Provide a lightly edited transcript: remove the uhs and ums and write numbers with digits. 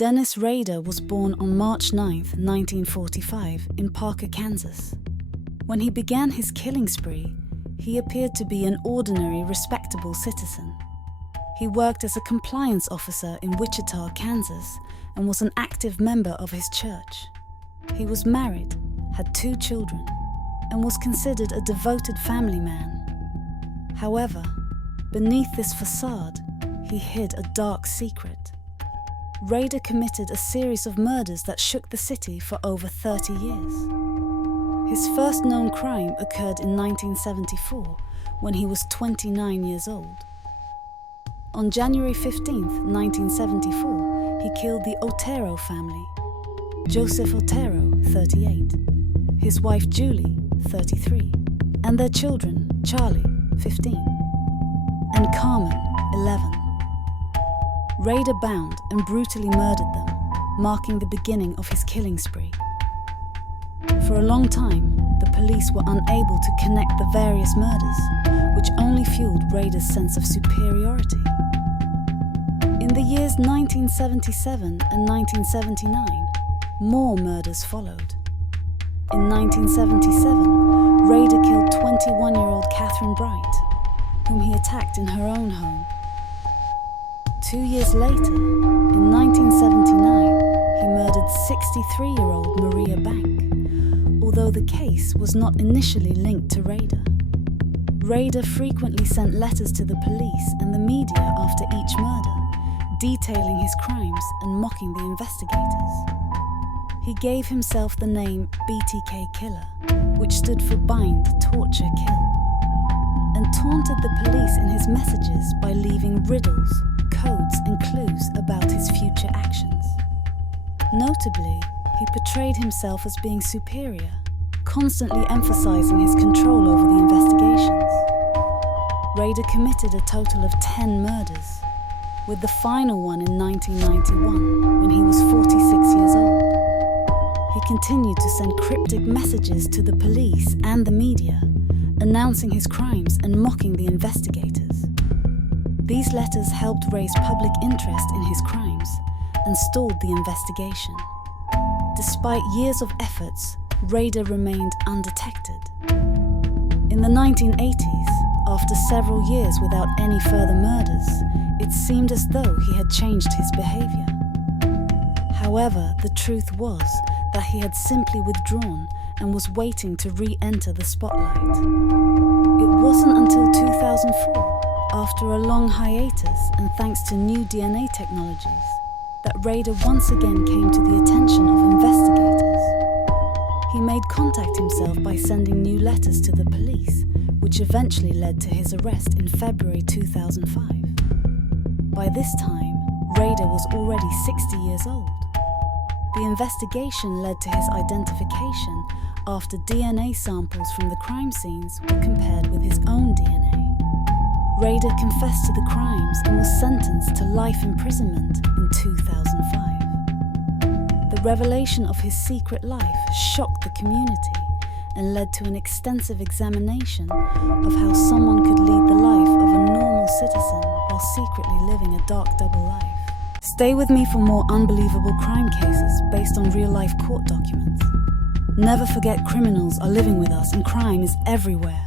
Dennis Rader was born on March 9, 1945, in Parker, Kansas. When he began his killing spree, he appeared to be an ordinary, respectable citizen. He worked as a compliance officer in Wichita, Kansas, and was an active member of his church. He was married, had 2 children, and was considered a devoted family man. However, beneath this facade, he hid a dark secret. Rader committed a series of murders that shook the city for over 30 years. His first known crime occurred in 1974, when he was 29 years old. On January 15, 1974, he killed the Otero family. Joseph Otero, 38, his wife Julie, 33, and their children, Charlie, 15, and Carmen, 11. Rader bound and brutally murdered them, marking the beginning of his killing spree. For a long time, the police were unable to connect the various murders, which only fueled Rader's sense of superiority. In the years 1977 and 1979, more murders followed. In 1977, Rader killed 21-year-old Catherine Bright, whom he attacked in her own home. 2 years later, in 1979, he murdered 63-year-old Maria Bank, although the case was not initially linked to Rader. Rader frequently sent letters to the police and the media after each murder, detailing his crimes and mocking the investigators. He gave himself the name BTK Killer, which stood for Bind, Torture, Kill, and taunted the police in his messages by leaving riddles, codes and clues about his future actions. Notably, he portrayed himself as being superior, constantly emphasizing his control over the investigations. Rader committed a total of 10 murders, with the final one in 1991, when he was 46 years old. He continued to send cryptic messages to the police and the media, announcing his crimes and mocking the investigators. These letters helped raise public interest in his crimes and stalled the investigation. Despite years of efforts, Rader remained undetected. In the 1980s, after several years without any further murders, it seemed as though he had changed his behavior. However, the truth was that he had simply withdrawn and was waiting to re-enter the spotlight. It wasn't until 2004, after a long hiatus and thanks to new DNA technologies, that Rader once again came to the attention of investigators. He made contact himself by sending new letters to the police, which eventually led to his arrest in February 2005. By this time, Rader was already 60 years old. The investigation led to his identification after DNA samples from the crime scenes were compared with his own DNA. Rader confessed to the crimes and was sentenced to life imprisonment in 2005. The revelation of his secret life shocked the community and led to an extensive examination of how someone could lead the life of a normal citizen while secretly living a dark double life. Stay with me for more unbelievable crime cases based on real-life court documents. Never forget, criminals are living with us and crime is everywhere.